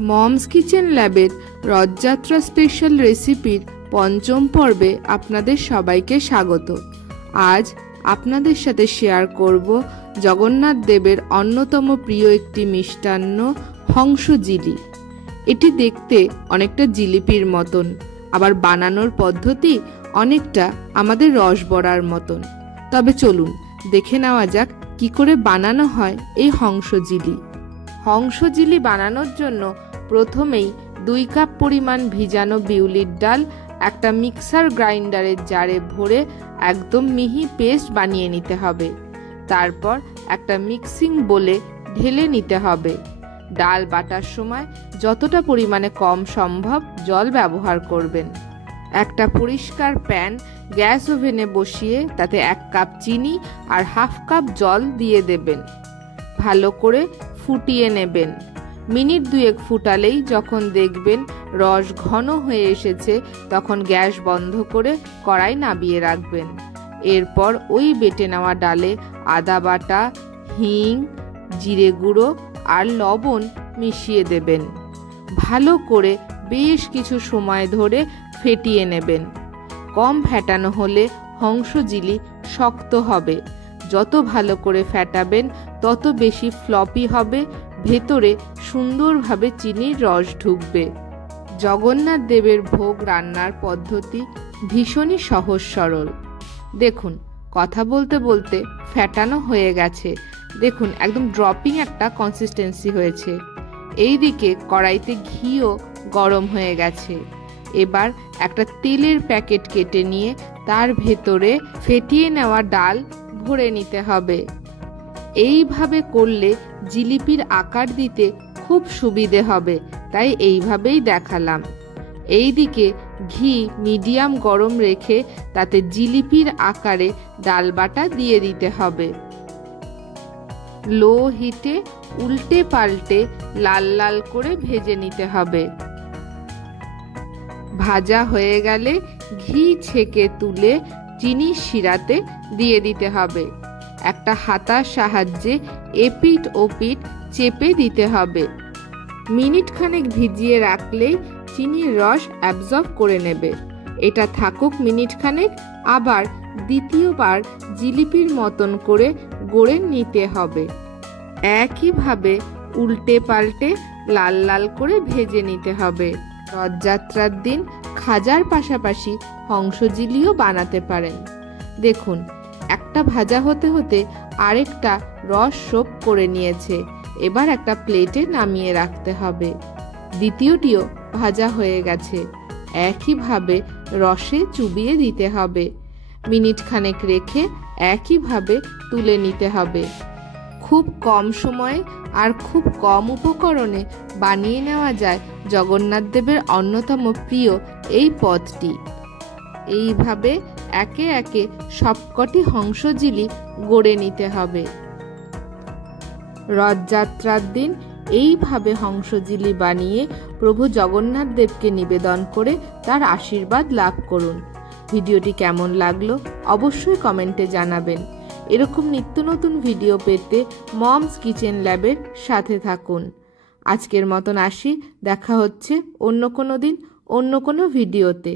Moms kitchen ল্যাবের Rathyatra special রেসিপির পঞ্চম পর্বে আপনাদের সবাইকে স্বাগত। আজ আপনাদের সাথে শেয়ার করব জগন্নাথ দেবের অন্যতম প্রিয় একটি মিষ্টান্ন হংস জিলি। এটি দেখতে অনেকটা জিলিপির মতন, আবার বানানোর পদ্ধতি অনেকটা আমাদের রসবড়ার মতন। তবে চলুন দেখে নেওয়া যাক কি করে বানানো হয় এই হংস জিলি। হংস জিলি বানানোর জন্য প্রথমেই 2 কাপ পরিমাণ ভিজানো বিউলির ডাল একটা মিক্সার গ্রাইন্ডারের জারে ভরে একদম মিহি পেস্ট বানিয়ে নিতে হবে। তারপর একটা মিক্সিং বোলে ঢেলে নিতে হবে। ডাল বাটার সময় যতটা পরিমাণে কম সম্ভব জল ব্যবহার করবেন। একটা পরিষ্কার প্যান গ্যাস ওভেনে বসিয়ে তাতে 1 কাপ চিনি আর 1/2 কাপ জল দিয়ে দেবেন। ভালো করে ফুটিয়ে নেবেন। মিনিট 2 ফুটালেই যখন দেখবেন রস ঘন হয়ে এসেছে, তখন গ্যাস বন্ধ করে কড়াই নামিয়ে রাখবেন। এরপর ওই বেটে নেওয়া ডালে আদা বাটা, হিং, জিরে গুঁড়ো আর লবণ মিশিয়ে দেবেন। ভালো করে বেশ কিছু সময় ধরে ফেটিয়ে নেবেন। কম ফেটানো হলে হংস জিলি শক্ত হবে। যত ভালো করে ফেটাবেন তত বেশি ফ্লপি হবে, ভেতরে সুন্দরভাবে চিনির রস ঢুকবে। জগন্নাথ দেবের ভোগ রান্নার পদ্ধতি ভীষণই সহজ সরল। দেখুন, কথা বলতে বলতে ফেটানো হয়ে গেছে। দেখুন একদম ড্রপিং একটা কনসিস্টেন্সি হয়েছে। এইদিকে কড়াইতে ঘিও গরম হয়ে গেছে। এবার একটা তেলের প্যাকেট কেটে নিয়ে তার ভেতরে ফেটিয়ে নেওয়া ডাল ভরে নিতে হবে। এইভাবে করলে জিলিপির আকার দিতে খুব সুবিধে হবে, তাই এইভাবেই দেখালাম। এইদিকে ঘি মিডিয়াম গরম রেখে তাতে জিলিপির আকারে ডাল বাটা দিয়ে দিতে হবে। লো হিটে উল্টে পাল্টে লাল লাল করে ভেজে নিতে হবে। ভাজা হয়ে গেলে ঘি ছেঁকে তুলে চিনির শিরাতে দিয়ে দিতে হবে। একটা হাতার সাহায্যে এপিঠ ওপিঠ চেপে দিতে হবে। মিনিট খানেক ভিজিয়ে রাখলেই চিনির রস অ্যাবজর্ব করে নেবে। এটা থাকুক মিনিট খানেক, আবার দ্বিতীয়বার জিলিপির মতন করে গড়ে নিতে হবে। একইভাবে উল্টে পাল্টে লাল লাল করে ভেজে নিতে হবে। রথযাত্রার দিন খাজার পাশাপাশি হংস জিলিও বানাতে পারেন। দেখুন, একটা ভাজা হতে হতে আরেকটা রস সোপ করে নিয়েছে। এবার একটা প্লেটে নামিয়ে রাখতে হবে। দ্বিতীয়টিও ভাজা হয়ে গেছে। একইভাবে রসে চুবিয়ে দিতে হবে। মিনিট খানেক রেখে একইভাবে তুলে নিতে হবে। খুব কম সময়ে আর খুব কম উপকরণে বানিয়ে নেওয়া যায় জগন্নাথ দেবের অন্যতম প্রিয় এই পদটি। এইভাবে একে একে সবকটি হংস জিলি গড়ে নিতে হবে। রথযাত্রার দিন এইভাবে হংস জিলি বানিয়ে প্রভু জগন্নাথ দেবকে নিবেদন করে তার আশীর্বাদ লাভ করুন। ভিডিওটি কেমন লাগলো অবশ্যই কমেন্টে জানাবেন। এরকম নিত্য নতুন ভিডিও পেতে মমস কিচেন ল্যাবের সাথে থাকুন। আজকের মতন আসি, দেখা হচ্ছে অন্য কোনো দিন অন্য কোনো ভিডিওতে।